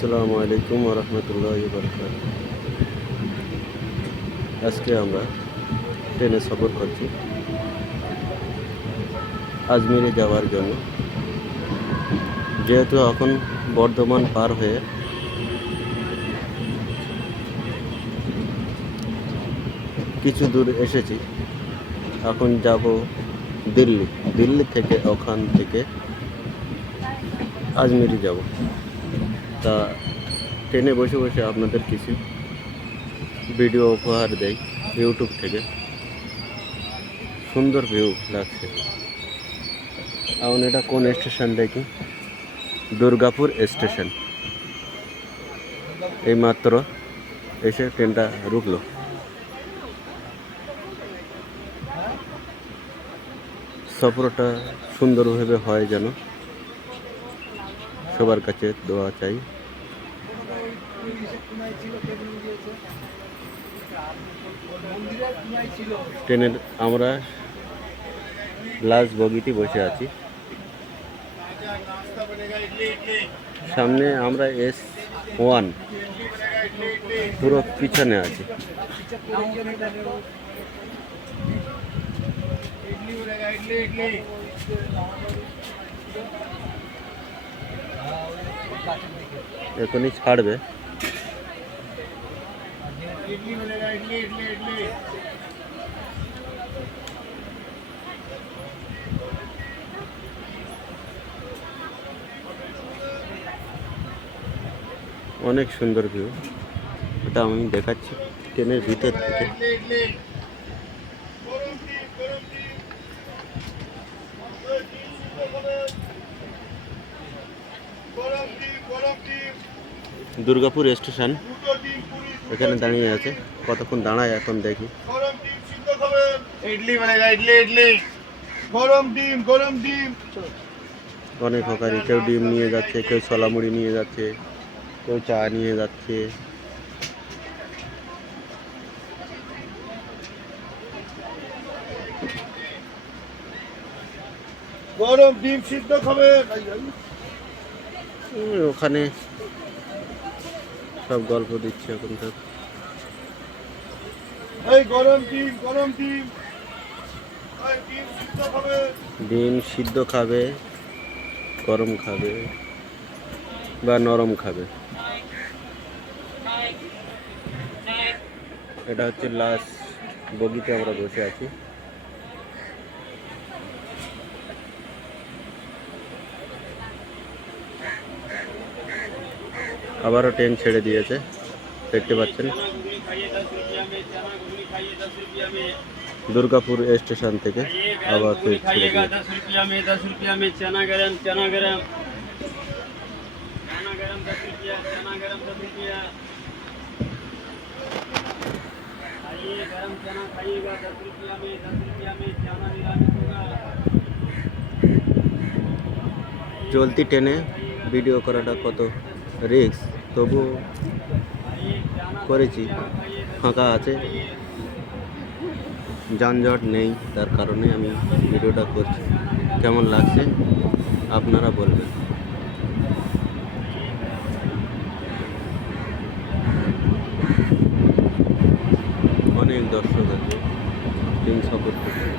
আসসালামু আলাইকুম রহমতুল্লাহ বরকাত আজকে আমরা ট্রেনে সফর করছি। আজমিরে যাওয়ার জন্য। যেহেতু এখন বর্ধমান পার হয়ে কিছু দূর এসেছি, এখন যাব দিল্লি। দিল্লি থেকে ওখান থেকে আজমিরি যাব। তা ট্রেনে বসে বসে আপনাদের কিছু ভিডিও উপহার দেয় ইউটিউব থেকে। সুন্দর ভিউ লাগছে। এখন এটা কোন স্টেশন দেখি? দুর্গাপুর স্টেশন এইমাত্র এসে ট্রেনটা রুকলো। সফরটা সুন্দরভাবে হয় যেন। সবার কাছে দোয়া চাই। ট্রেনের আমরা লাস্ট বগিতে বসে আছি। সামনে আমরা এস ওয়ান পুরো পিছনে আছি। এখনই ছাড়বে অনেক সুন্দর ভিউ এটা আমি দেখাচ্ছি ট্রেনের ভিতর থেকে দুর্গাপুর স্টেশন। এখানে দাঁড়িয়ে আছে। কতক্ষণ দাঁড়ায় এখন দেখি। গরম ডিম সিদ্ধ খাবেন ইডলি বানাইগা ইডলি ইডলি। গরম ডিম গরম ডিম। অনেক হকারি কেউ ডিম নিয়ে যাচ্ছে কেউ মুড়ি নিয়ে যাচ্ছে কেউ চা নিয়ে যাচ্ছে। গরম ডিম সিদ্ধ উম, ওখানে সব গল্প দিচ্ছে এখন খাবেন ডিম সিদ্ধ খাবে। গরম খাবে বা নরম খাবে। এটা হচ্ছে লাস্ট বগিতে আমরা বসে আছি। আবারও ট্রেন ছেড়ে দিয়েছে দেখতে পাচ্ছেন দুর্গাপুর স্টেশন থেকে আবার ফের ছেড়ে खाइएगा দিয়েছে दस रुपया में दस रुपया में चना गरम चना गरम चना गरम दस रुपया चना गरम दस रुपया खाइए गरम चना खाइएगा दस रुपया में दस रुपया में चना निरामिष होगा চলতি ট্রেনে ভিডিও করাটা কত রিস্ক তবু করেছি। ফাঁকা আছে। যানজট নেই, তার কারণে আমি ভিডিওটা করছি। কেমন লাগছে? আপনারা বলবেন। অনেক দর্শক আছে ট্রেন সফর করছে।